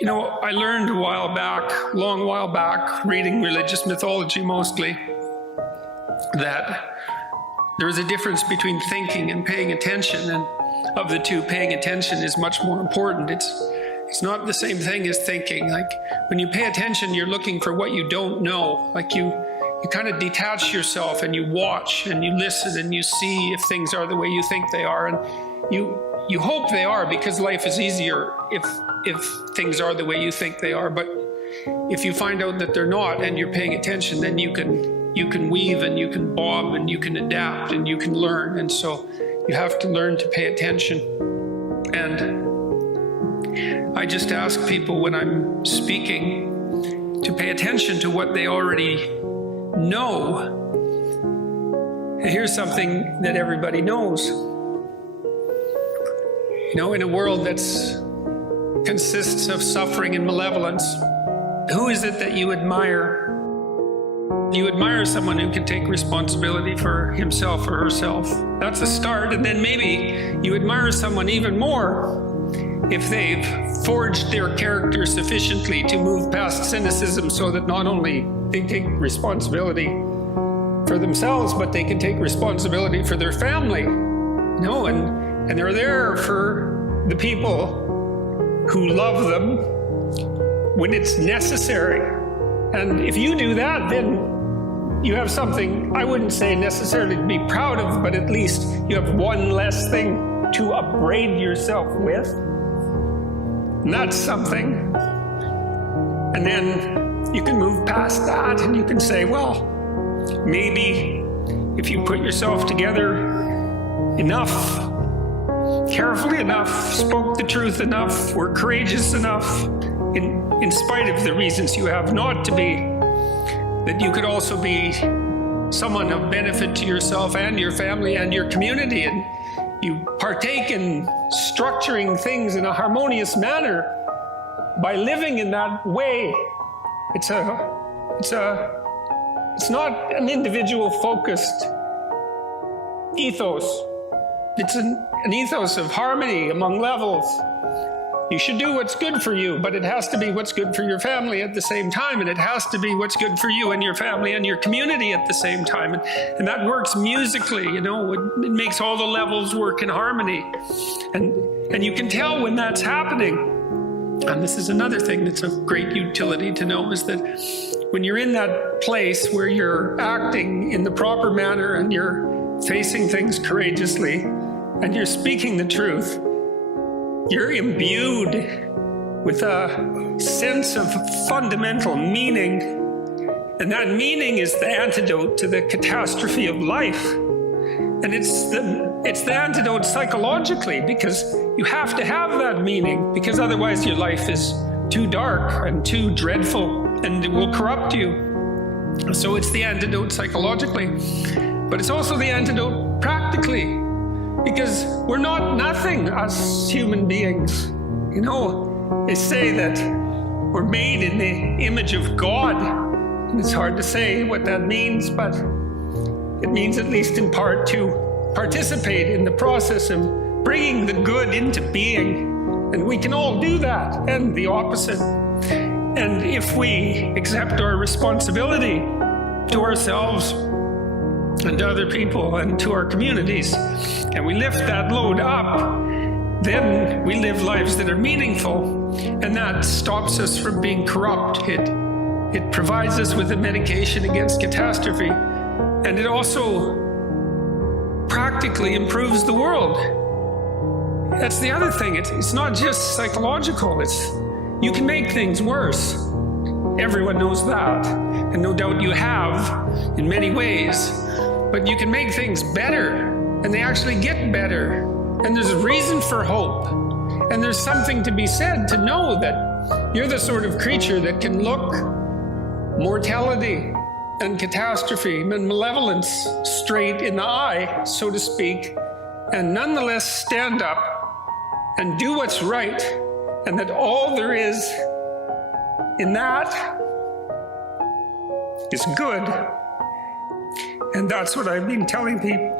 You know, I learned a while back, long while back, reading religious mythology mostly, that there is a difference between thinking and paying attention, and of the two, paying attention is much more important. It's not the same thing as thinking. Like, when you pay attention, you're looking for what you don't know. Like, you kind of detach yourself and you watch and you listen and you see if things are the way you think they are, and you hope they are, because life is easier if things are the way you think they are. But if you find out that they're not and you're paying attention, then you can weave and you can bob and you can adapt and you can learn. And so you have to learn to pay attention. And I just ask people when I'm speaking to pay attention to what they already know. And here's something that everybody knows. You know, in a world that consists of suffering and malevolence, who is it that you admire? You admire someone who can take responsibility for himself or herself. That's a start. And then maybe you admire someone even more if they've forged their character sufficiently to move past cynicism, so that not only they take responsibility for themselves, but they can take responsibility for their family. You know, and they're there for the people who love them when it's necessary. And if you do that, then you have something, I wouldn't say necessarily to be proud of, but at least you have one less thing to upbraid yourself with. And that's something. And then you can move past that and you can say, well, maybe if you put yourself together enough, carefully enough, spoke the truth enough, were courageous enough, in spite of the reasons you have not to be, that you could also be someone of benefit to yourself and your family and your community, and you partake in structuring things in a harmonious manner by living in that way. It's not an individual focused ethos. It's an ethos of harmony among levels. You should do what's good for you, but it has to be what's good for your family at the same time, and it has to be what's good for you and your family and your community at the same time. And that works musically, you know, it makes all the levels work in harmony. And you can tell when that's happening. And this is another thing that's of great utility to know, is that when you're in that place where you're acting in the proper manner and you're facing things courageously and you're speaking the truth, you're imbued with a sense of fundamental meaning. And that meaning is the antidote to the catastrophe of life. And it's the antidote psychologically, because you have to have that meaning, because otherwise your life is too dark and too dreadful and it will corrupt you. So it's the antidote psychologically, but it's also the antidote practically, because we're not nothing, us human beings. You know, they say that we're made in the image of God, and it's hard to say what that means, but it means, at least in part, to participate in the process of bringing the good into being. And we can all do that, and the opposite. And if we accept our responsibility to ourselves and to other people and to our communities, and we lift that load up, then we live lives that are meaningful, and that stops us from being corrupt. It provides us with a medication against catastrophe, and it also practically improves the world. That's the other thing. It's not just psychological. You can make things worse. Everyone knows that, and no doubt you have in many ways. But you can make things better, and they actually get better. And there's a reason for hope. And there's something to be said to know that you're the sort of creature that can look mortality and catastrophe and malevolence straight in the eye, so to speak, and nonetheless stand up and do what's right, and that all there is in that is good. And that's what I've been telling people.